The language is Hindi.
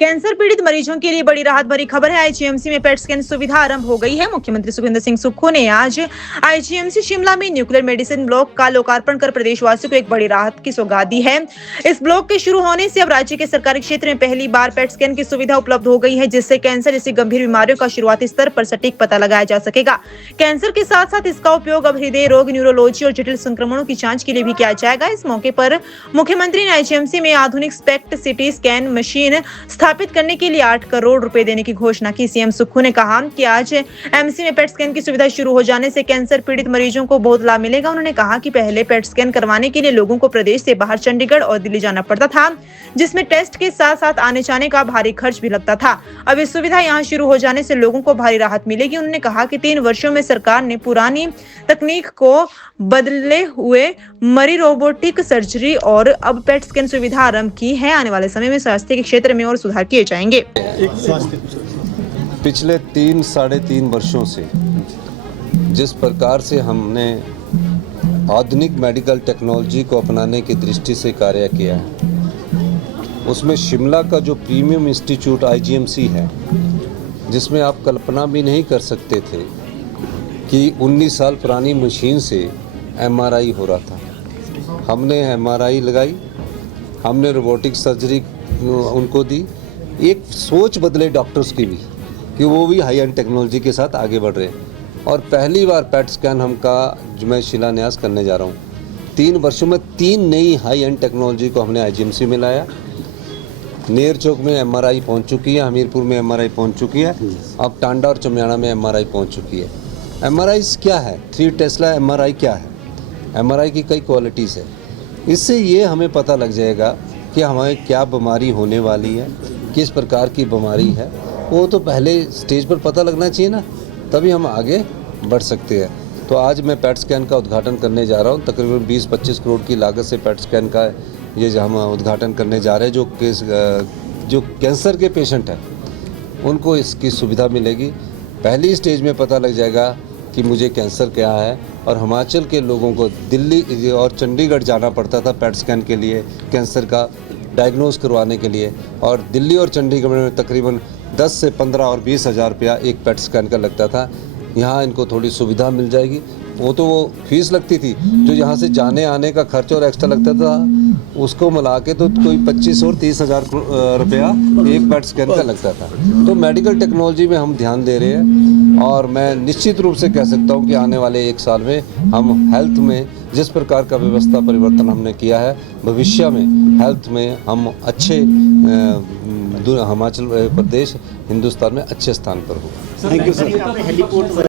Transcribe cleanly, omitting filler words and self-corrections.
कैंसर पीड़ित मरीजों के लिए बड़ी राहत भरी खबर है। आईजीएमसी में पेट स्कैन सुविधा आरंभ हो गई है। मुख्यमंत्री सुखविंदर सिंह सुक्खू ने आज आईजीएमसी शिमला में न्यूक्लियर मेडिसिन ब्लॉक का लोकार्पण कर प्रदेशवासियों को एक बड़ी राहत की सौगात दी है। इस ब्लॉक के शुरू होने से अब राज्य के सरकारी क्षेत्र में पहली बार पेट स्कैन की सुविधा उपलब्ध हो गई है, जिससे कैंसर जैसी गंभीर बीमारियों का शुरुआती स्तर पर सटीक पता लगाया जा सकेगा। कैंसर के साथ साथ इसका उपयोग अब हृदय रोग, न्यूरोलॉजी और जटिल संक्रमणों की जांच के लिए भी किया जाएगा। इस मौके पर मुख्यमंत्री ने आईजीएमसी में आधुनिक स्पेक्ट सिटी स्कैन मशीन स्थापित करने के लिए 8 करोड़ रुपए देने की घोषणा की। सीएम सुक्खू ने कहा कि आज एमसी में पेट स्कैन की सुविधा शुरू हो जाने से कैंसर पीड़ित मरीजों को बहुत लाभ मिलेगा। उन्होंने कहा कि पहले पेट स्कैन करवाने के लिए लोगों को प्रदेश से बाहर चंडीगढ़ और दिल्ली जाना पड़ता था, जिसमें टेस्ट के साथ साथ आने जाने का भारी खर्च भी लगता था। अब इस सुविधा यहाँ शुरू हो जाने से लोगों को भारी राहत मिलेगी। उन्होंने कहा कि 3 वर्षों में सरकार ने पुरानी तकनीक को बदले हुए मरी रोबोटिक सर्जरी और अब पेट स्कैन सुविधा आरंभ की है। आने वाले समय में स्वास्थ्य के क्षेत्र में और सुधार किए जाएंगे। पिछले 3-3.5 वर्षों से जिस प्रकार से हमने आधुनिक मेडिकल टेक्नोलॉजी को अपनाने की दृष्टि से कार्य किया है, उसमें शिमला का जो प्रीमियम इंस्टीट्यूट आईजीएमसी है, जिसमें आप कल्पना भी नहीं कर सकते थे कि 19 साल पुरानी मशीन से एमआरआई हो रहा था। हमने एमआरआई लगाई, हमने रोबोटिक सर्जरी उनको दी। एक सोच बदले डॉक्टर्स की भी कि वो भी हाई एंड टेक्नोलॉजी के साथ आगे बढ़ रहे हैं। और पहली बार पेट स्कैन हमका जो मैं शिलान्यास करने जा रहा हूँ, 3 वर्षों में 3 नई हाई एंड टेक्नोलॉजी को हमने आईजीएमसी में लाया। नेर चौक में एमआरआई पहुँच चुकी है, हमीरपुर में एमआरआई पहुँच चुकी है, अब टांडा और चमियाना में एमआरआई पहुँच चुकी है। एमआरआई क्या है? 3 टेस्ला एमआरआई क्या है? एमआरआई की कई क्वालिटीज़ है। इससे ये हमें पता लग जाएगा कि हमें क्या बीमारी होने वाली है, किस प्रकार की बीमारी है। वो तो पहले स्टेज पर पता लगना चाहिए ना, तभी हम आगे बढ़ सकते हैं। तो आज मैं पेट स्कैन का उद्घाटन करने जा रहा हूँ। तकरीबन 20-25 करोड़ की लागत से पेट स्कैन का ये जो हम उद्घाटन करने जा रहे हैं, जो कैंसर के पेशेंट हैं उनको इसकी सुविधा मिलेगी। पहली स्टेज में पता लग जाएगा कि मुझे कैंसर क्या है। और हिमाचल के लोगों को दिल्ली और चंडीगढ़ जाना पड़ता था पेट स्कैन के लिए, कैंसर का डायग्नोज करवाने के लिए, और दिल्ली और चंडीगढ़ में तकरीबन 10 से 15 और 20 हज़ार रुपया एक पेट स्कैन का लगता था। यहाँ इनको थोड़ी सुविधा मिल जाएगी। वो फीस लगती थी, जो यहाँ से जाने आने का खर्च और एक्स्ट्रा लगता था, उसको मिला के तो कोई 25 और 30 हज़ार रुपया एक पेट स्कैन का लगता था। तो मेडिकल टेक्नोलॉजी में हम ध्यान दे रहे हैं, और मैं निश्चित रूप से कह सकता हूँ कि आने वाले 1 साल में हम हेल्थ में जिस प्रकार का व्यवस्था परिवर्तन हमने किया है, भविष्य में हेल्थ में हम अच्छे हिमाचल प्रदेश हिंदुस्तान में अच्छे स्थान पर होगा। Thank you sir.